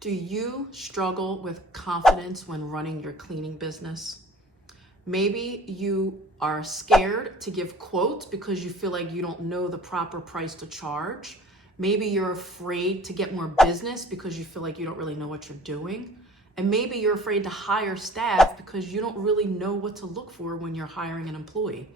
Do you struggle with confidence when running your cleaning business? Maybe you are scared to give quotes because you feel like you don't know the proper price to charge. Maybe you're afraid to get more business because you feel like you don't really know what you're doing. And maybe you're afraid to hire staff because you don't really know what to look for when you're hiring an employee.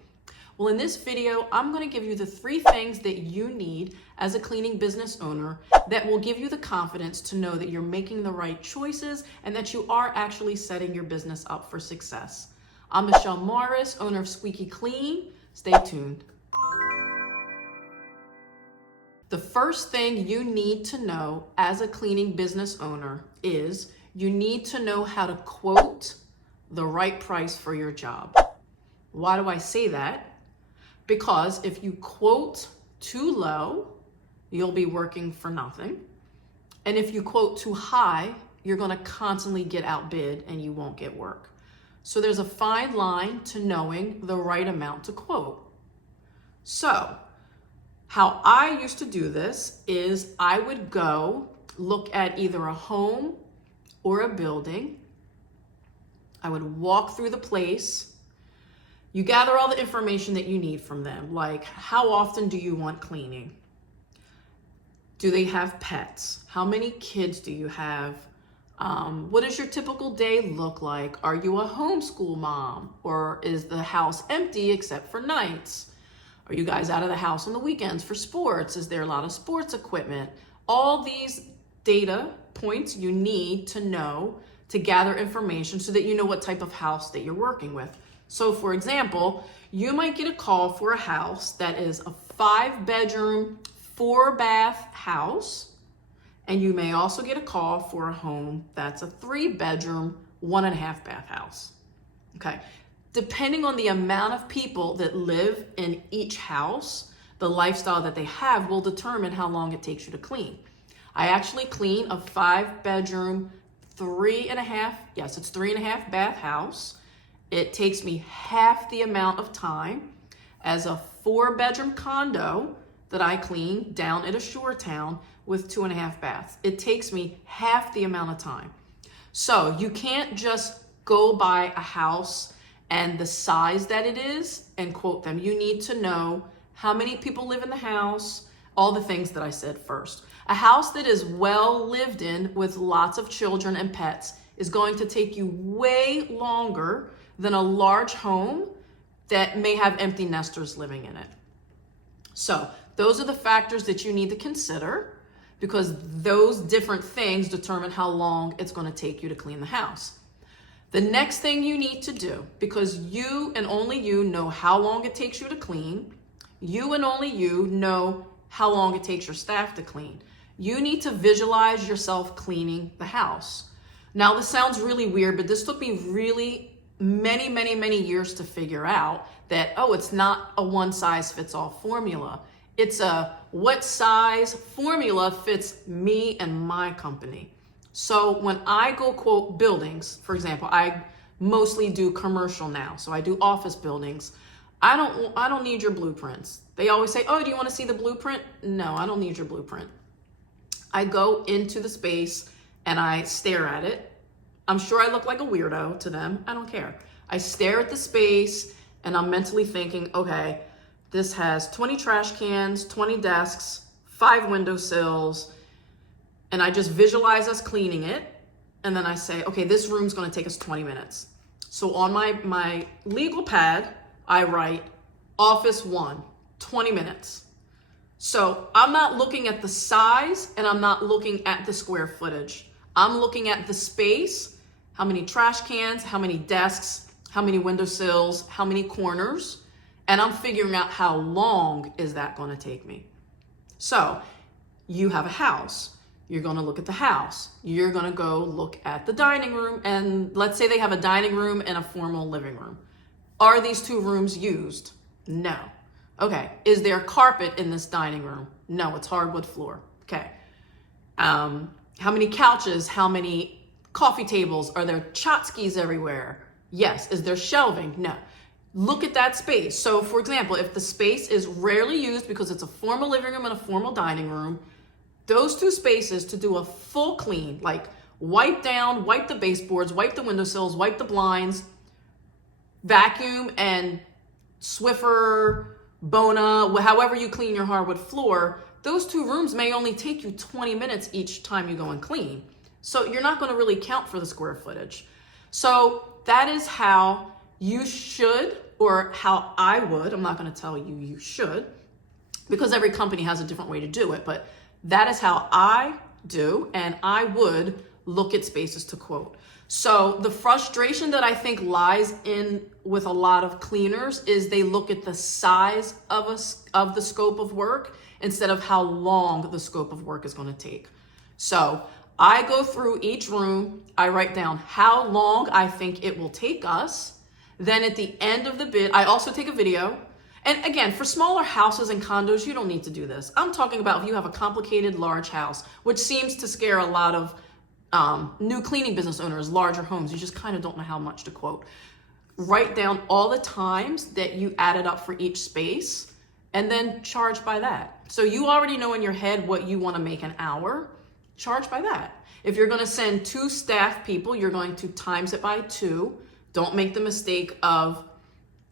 Well, in this video, I'm going to give you the 3 things that you need as a cleaning business owner that will give you the confidence to know that you're making the right choices and that you are actually setting your business up for success. I'm Moragne-Morris, owner of Squeaky Clean. Stay tuned. The first thing you need to know as a cleaning business owner is you need to know how to quote the right price for your job. Why do I say that? Because if you quote too low, you'll be working for nothing. And if you quote too high, you're going to constantly get outbid and you won't get work. So there's a fine line to knowing the right amount to quote. So how I used to do this is I would go look at either a home or a building. I would walk through the place. You gather all the information that you need from them, like how often do you want cleaning? Do they have pets? How many kids do you have? What does your typical day look like? Are you a homeschool mom, or is the house empty except for nights? Are you guys out of the house on the weekends for sports? Is there a lot of sports equipment? All these data points you need to know to gather information so that you know what type of house that you're working with. So for example, you might get a call for a house that is a 5-bedroom, 4-bath house. And you may also get a call for a home that's a 3-bedroom, 1.5-bath house. Okay. Depending on the amount of people that live in each house, the lifestyle that they have will determine how long it takes you to clean. I actually clean a 5-bedroom, 3.5 bath house. It takes me half the amount of time as a 4-bedroom condo that I clean down at a shore town with 2.5 baths. It takes me half the amount of time. So you can't just go by a house and the size that it is and quote them. You need to know how many people live in the house, all the things that I said first. A house that is well lived in with lots of children and pets is going to take you way longer than a large home that may have empty nesters living in it. So those are the factors that you need to consider because those different things determine how long it's going to take you to clean the house. The next thing you need to do, because you and only you know how long it takes you to clean, you and only you know how long it takes your staff to clean. You need to visualize yourself cleaning the house. Now, this sounds really weird, but this took me really many years to figure out that, it's not a one-size-fits-all formula. It's a what size formula fits me and my company. So when I go quote buildings, for example, I mostly do commercial now. So I do office buildings. I don't need your blueprints. They always say, do you want to see the blueprint? No, I don't need your blueprint. I go into the space and I stare at it. I'm sure I look like a weirdo to them. I don't care. I stare at the space and I'm mentally thinking, okay, this has 20 trash cans, 20 desks, 5 windowsills, and I just visualize us cleaning it. And then I say, okay, this room's going to take us 20 minutes. So on my legal pad, I write office 1, 20 minutes. So I'm not looking at the size and I'm not looking at the square footage. I'm looking at the space, how many trash cans, how many desks, how many windowsills, how many corners, and I'm figuring out how long is that going to take me. So you have a house. You're going to look at the house. You're going to go look at the dining room, and let's say they have a dining room and a formal living room. Are these 2 rooms used? No. Okay. Is there carpet in this dining room? No, it's hardwood floor. Okay. How many couches? How many coffee tables? Are there tchotchkes everywhere? Yes. Is there shelving? No. Look at that space. So for example, if the space is rarely used because it's a formal living room and a formal dining room, those 2 spaces to do a full clean, like wipe down, wipe the baseboards, wipe the windowsills, wipe the blinds, vacuum and Swiffer, Bona, however you clean your hardwood floor, those 2 rooms may only take you 20 minutes each time you go and clean. So you're not going to really count for the square footage. So that is how you should, or how I would, I'm not going to tell you you should, because every company has a different way to do it, but that is how I do, and I would look at spaces to quote. So the frustration that I think lies in with a lot of cleaners is they look at the size of the scope of work instead of how long the scope of work is going to take. So I go through each room, I write down how long I think it will take us. Then at the end of the bid, I also take a video. And again, for smaller houses and condos, you don't need to do this. I'm talking about if you have a complicated, large house, which seems to scare a lot of new cleaning business owners, larger homes. You just kind of don't know how much to quote. Write down all the times that you added up for each space and then charge by that. So you already know in your head what you want to make an hour, charge by that. If you're going to send 2 staff people, you're going to times it by 2. Don't make the mistake of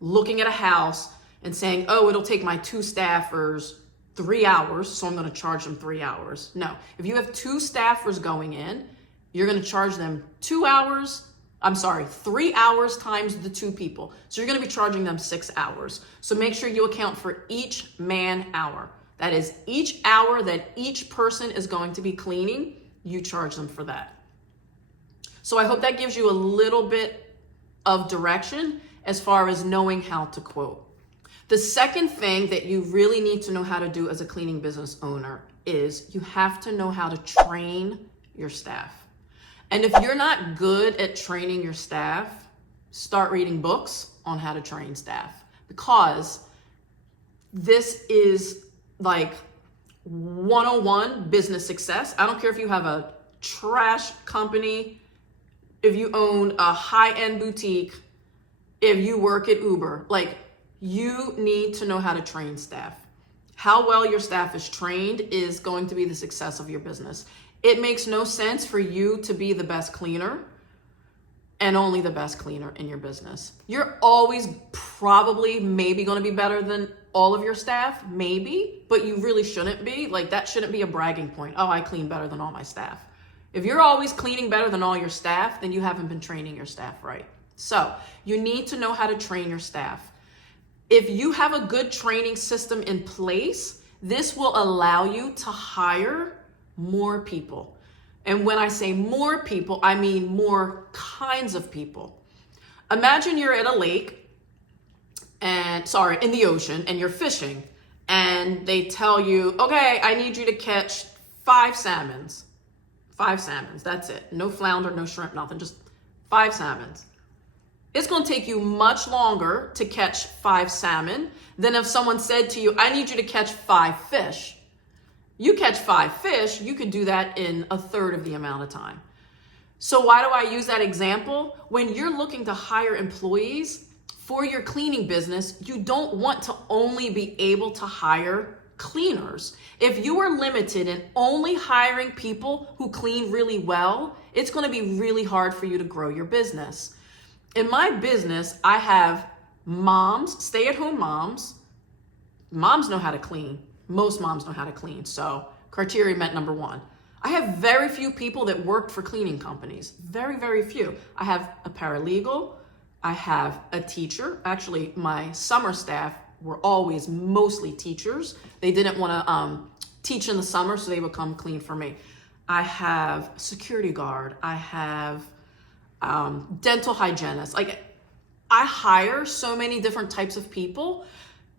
looking at a house and saying, oh, it'll take my 2 staffers 3 hours, so I'm going to charge them 3 hours. No, if you have 2 staffers going in, you're going to charge them 3 hours times the 2 people. So you're going to be charging them 6 hours. So make sure you account for each man hour. That is each hour that each person is going to be cleaning, you charge them for that. So I hope that gives you a little bit of direction as far as knowing how to quote. The second thing that you really need to know how to do as a cleaning business owner is you have to know how to train your staff. And if you're not good at training your staff, start reading books on how to train staff, because this is like 101 business success. I don't care if you have a trash company, if you own a high-end boutique, if you work at Uber, like you need to know how to train staff. How well your staff is trained is going to be the success of your business. It makes no sense for you to be the best cleaner and only the best cleaner in your business. You're always probably maybe going to be better than all of your staff, maybe, but you really shouldn't be. Like that shouldn't be a bragging point. Oh, I clean better than all my staff. If you're always cleaning better than all your staff, then you haven't been training your staff right. So you need to know how to train your staff. If you have a good training system in place, this will allow you to hire more people. And when I say more people, I mean more kinds of people. Imagine you're at a lake in the ocean, and you're fishing, and they tell you, okay, I need you to catch 5 salmons. 5 salmons, that's it. No flounder, no shrimp, nothing, just 5 salmons. It's going to take you much longer to catch 5 salmon than if someone said to you, I need you to catch 5 fish. You catch 5 fish, you could do that in a third of the amount of time. So why do I use that example? When you're looking to hire employees for your cleaning business, you don't want to only be able to hire cleaners. If you are limited in only hiring people who clean really well, it's going to be really hard for you to grow your business. In my business, I have moms, stay-at-home moms. Moms know how to clean. Most moms know how to clean. So criteria met number 1. I have very few people that worked for cleaning companies. Very, very few. I have a paralegal. I have a teacher. Actually, my summer staff were always mostly teachers. They didn't want to teach in the summer, so they would come clean for me. I have a security guard. I have dental hygienist. Like, I hire so many different types of people.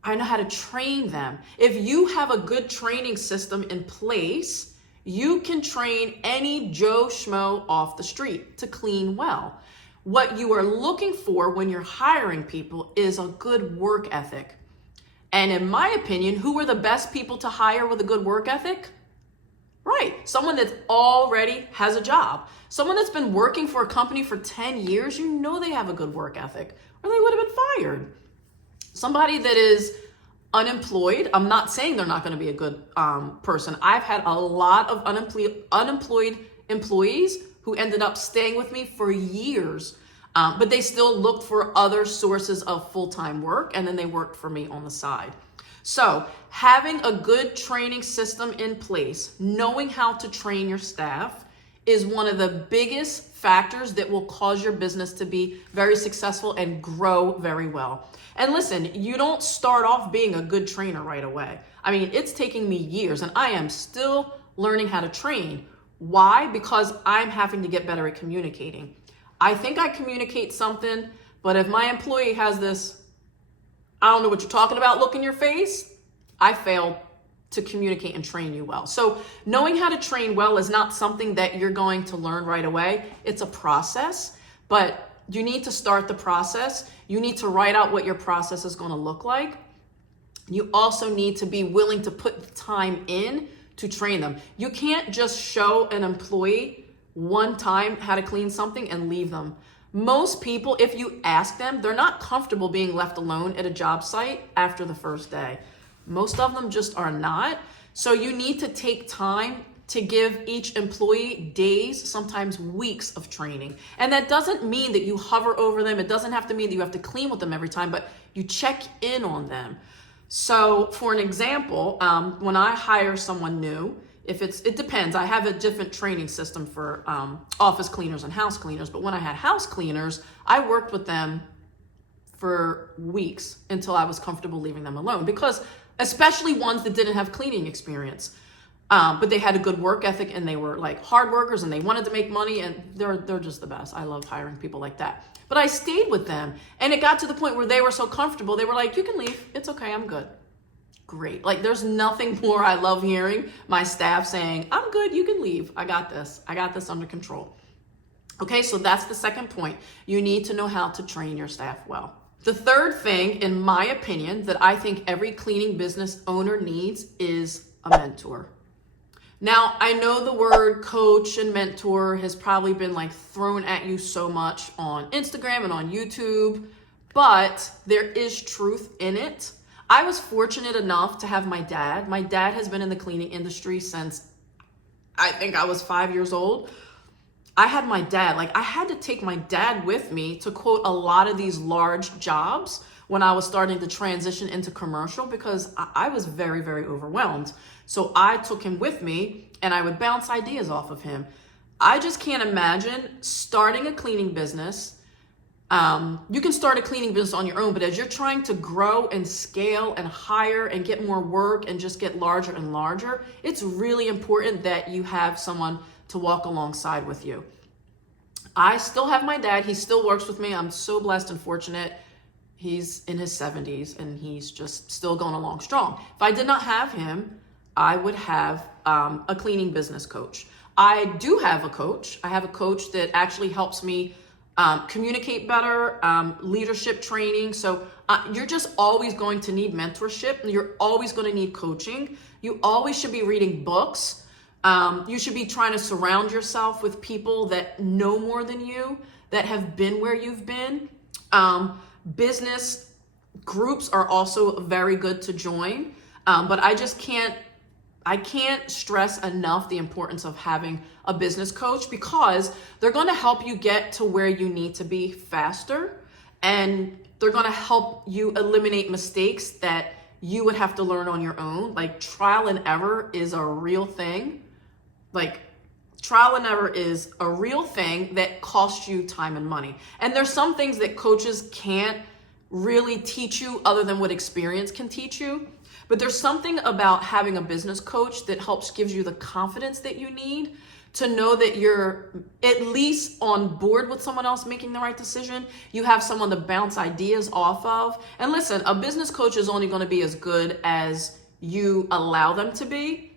I know how to train them. If you have a good training system in place, you can train any Joe Schmo off the street to clean well. What you are looking for when you're hiring people is a good work ethic. And in my opinion, who are the best people to hire with a good work ethic? Right, someone that already has a job. Someone that's been working for a company for 10 years, you know they have a good work ethic, or they would have been fired. Somebody that is unemployed, I'm not saying they're not going to be a good person. I've had a lot of unemployed employees who ended up staying with me for years, but they still looked for other sources of full-time work, and then they worked for me on the side. So having a good training system in place, knowing how to train your staff, is one of the biggest factors that will cause your business to be very successful and grow very well. And listen, you don't start off being a good trainer right away. I mean, it's taking me years, and I am still learning how to train. Why? Because I'm having to get better at communicating. I think I communicate something, but if my employee has this, I don't know what you're talking about, look in your face, I fail to communicate and train you well. So knowing how to train well is not something that you're going to learn right away. It's a process, but you need to start the process. You need to write out what your process is going to look like. You also need to be willing to put the time in to train them. You can't just show an employee one time how to clean something and leave them. Most people, if you ask them, they're not comfortable being left alone at a job site after the first day. Most of them just are not. So you need to take time to give each employee days, sometimes weeks of training. And that doesn't mean that you hover over them. It doesn't have to mean that you have to clean with them every time, but you check in on them. So for an example, when I hire someone new, it depends. I have a different training system for office cleaners and house cleaners, but when I had house cleaners, I worked with them for weeks until I was comfortable leaving them alone, because especially ones that didn't have cleaning experience, but they had a good work ethic and they were like hard workers and they wanted to make money, and they're just the best. I love hiring people like that. But I stayed with them, and it got to the point where they were so comfortable, they were like, you can leave. It's okay. I'm good. Great. Like, there's nothing more I love hearing my staff saying, I'm good. You can leave. I got this. I got this under control. Okay. So that's the second point. You need to know how to train your staff well. The third thing, in my opinion, that I think every cleaning business owner needs is a mentor. Now, I know the word coach and mentor has probably been like thrown at you so much on Instagram and on YouTube, but there is truth in it. I was fortunate enough to have my dad. My dad has been in the cleaning industry since I think I was 5 years old. I had my dad, I had to take my dad with me to quote a lot of these large jobs when I was starting to transition into commercial, because I was very, very overwhelmed. So I took him with me and I would bounce ideas off of him. I just can't imagine starting a cleaning business. You can start a cleaning business on your own, but as you're trying to grow and scale and hire and get more work and just get larger and larger, it's really important that you have someone to walk alongside with you. I still have my dad. He still works with me. I'm so blessed and fortunate. He's in his 70s and he's just still going along strong. If I did not have him, I would have a cleaning business coach. I do have a coach. I have a coach that actually helps me communicate better, leadership training. So you're just always going to need mentorship. You're always going to need coaching. You always should be reading books. You should be trying to surround yourself with people that know more than you, that have been where you've been. Business groups are also very good to join. But I can't stress enough the importance of having a business coach, because they're going to help you get to where you need to be faster, and they're going to help you eliminate mistakes that you would have to learn on your own. Like, trial and error is a real thing. Trial and error is a real thing that costs you time and money. And there's some things that coaches can't really teach you other than what experience can teach you. But there's something about having a business coach that gives you the confidence that you need to know that you're at least on board with someone else making the right decision. You have someone to bounce ideas off of. And listen, a business coach is only going to be as good as you allow them to be.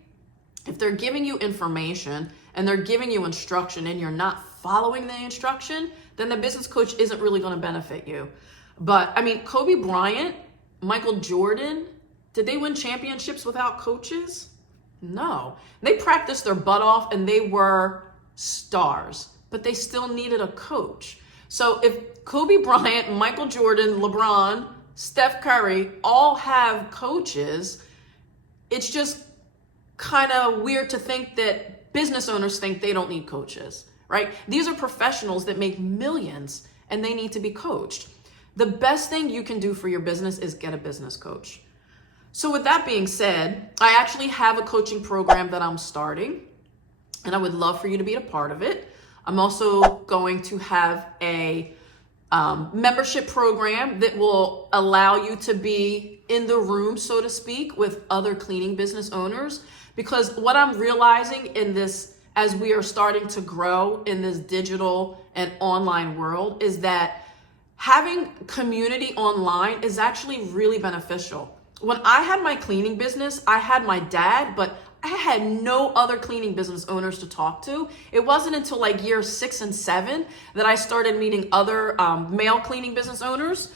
If they're giving you information and they're giving you instruction and you're not following the instruction, then the business coach isn't really going to benefit you. But I mean, Kobe Bryant, Michael Jordan, did they win championships without coaches? No. They practiced their butt off and they were stars, but they still needed a coach. So if Kobe Bryant, Michael Jordan, LeBron, Steph Curry all have coaches. It's just kind of weird to think that business owners think they don't need coaches, right? These are professionals that make millions and they need to be coached. The best thing you can do for your business is get a business coach. So with that being said, I actually have a coaching program that I'm starting, and I would love for you to be a part of it. I'm also going to have a membership program that will allow you to be in the room, so to speak, with other cleaning business owners. Because what I'm realizing in this, as we are starting to grow in this digital and online world, is that having community online is actually really beneficial. When I had my cleaning business, I had my dad, but I had no other cleaning business owners to talk to. It wasn't until like year 6 and 7 that I started meeting other male cleaning business owners.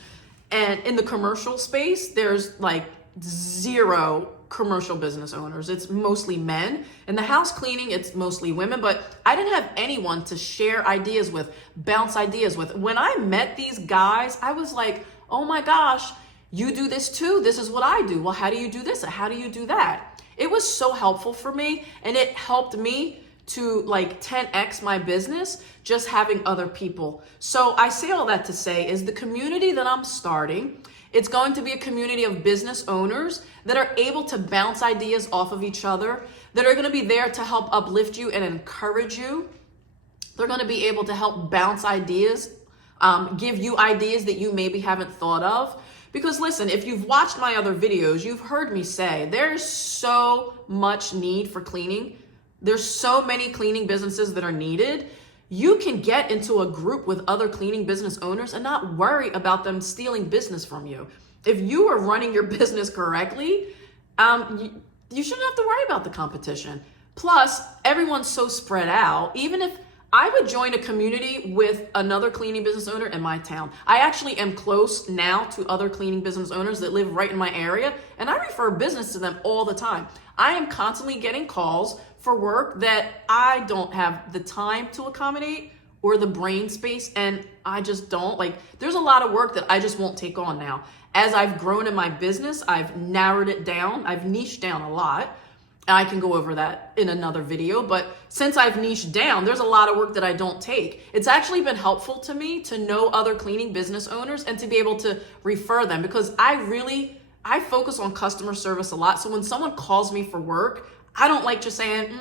And in the commercial space, there's like 0 commercial business owners. It's mostly men. In the house cleaning, it's mostly women, but I didn't have anyone to share ideas with, bounce ideas with. When I met these guys, I was like, oh my gosh, you do this too? This is what I do. Well, how do you do this? How do you do that? It was so helpful for me, and it helped me to like 10x my business, just having other people. So I say all that to say is the community that I'm starting, it's going to be a community of business owners that are able to bounce ideas off of each other, that are going to be there to help uplift you and encourage you. They're going to be able to help bounce ideas, give you ideas that you maybe haven't thought of. Because listen, if you've watched my other videos, you've heard me say there's so much need for cleaning. There's so many cleaning businesses that are needed. You can get into a group with other cleaning business owners and not worry about them stealing business from you. If you are running your business correctly, you shouldn't have to worry about the competition. Plus, everyone's so spread out. Even if I would join a community with another cleaning business owner in my town. I actually am close now to other cleaning business owners that live right in my area, and I refer business to them all the time. I am constantly getting calls for work that I don't have the time to accommodate or the brain space, and I just don't. Like, there's a lot of work that I just won't take on now. As I've grown in my business, I've narrowed it down. I've niched down a lot. I can go over that in another video, but since I've niched down, there's a lot of work that I don't take. It's actually been helpful to me to know other cleaning business owners and to be able to refer them, because I focus on customer service a lot. So when someone calls me for work, I don't like just saying,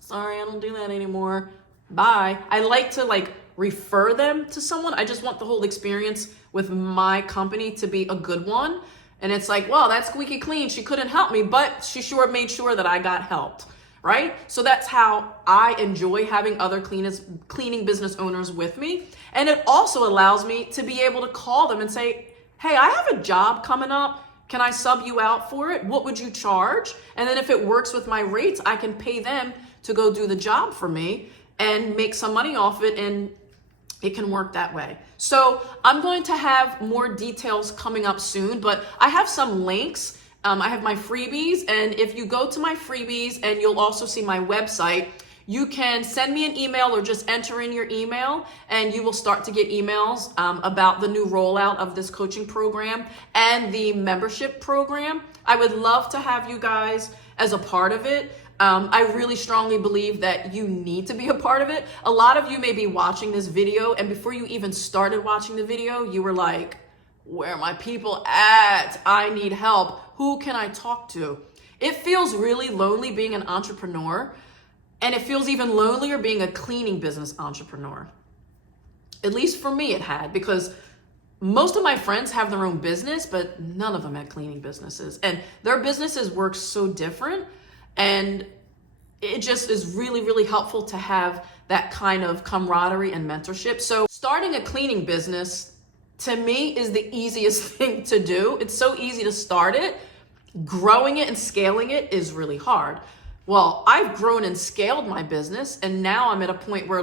sorry, I don't do that anymore. Bye. I like to refer them to someone. I just want the whole experience with my company to be a good one. And it's like, well, that's squeaky clean. She couldn't help me, but she sure made sure that I got helped, right? So that's how I enjoy having other cleaning business owners with me. And it also allows me to be able to call them and say, hey, I have a job coming up. Can I sub you out for it? What would you charge? And then if it works with my rates, I can pay them to go do the job for me and make some money off it, and it can work that way. So I'm going to have more details coming up soon, but I have some links. I have my freebies, and if you go to my freebies, and you'll also see my website, you can send me an email or just enter in your email, and you will start to get emails about the new rollout of this coaching program and the membership program. I would love to have you guys as a part of it. I really strongly believe that you need to be a part of it. A lot of you may be watching this video, and before you even started watching the video, you were like, where are my people at? I need help. Who can I talk to? It feels really lonely being an entrepreneur, and it feels even lonelier being a cleaning business entrepreneur. At least for me, it had, because most of my friends have their own business, but none of them had cleaning businesses, and their businesses work so different. And it just is really, really helpful to have that kind of camaraderie and mentorship. So starting a cleaning business, to me, is the easiest thing to do. It's so easy to start it. Growing it and scaling it is really hard. Well, I've grown and scaled my business, and now I'm at a point where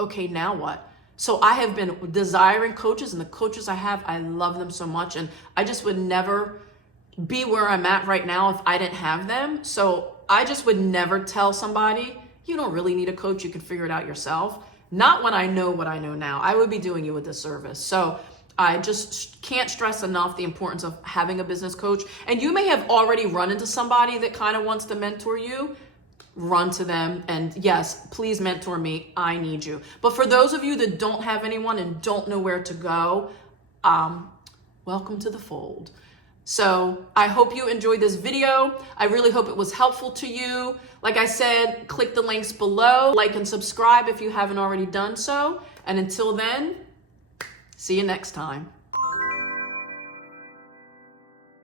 okay, now what? So I have been desiring coaches, and the coaches I have, I love them so much, and I just would never be where I'm at right now if I didn't have them. So I just would never tell somebody, you don't really need a coach, you can figure it out yourself. Not when I know what I know now. I would be doing you a disservice. So I just can't stress enough the importance of having a business coach. And you may have already run into somebody that kind of wants to mentor you. Run to them, and yes, please mentor me. I need you. But for those of you that don't have anyone and don't know where to go, welcome to the fold. So I hope you enjoyed this video. I really hope it was helpful to you. Like I said, click the links below, like and subscribe if you haven't already done so. And until then, see you next time.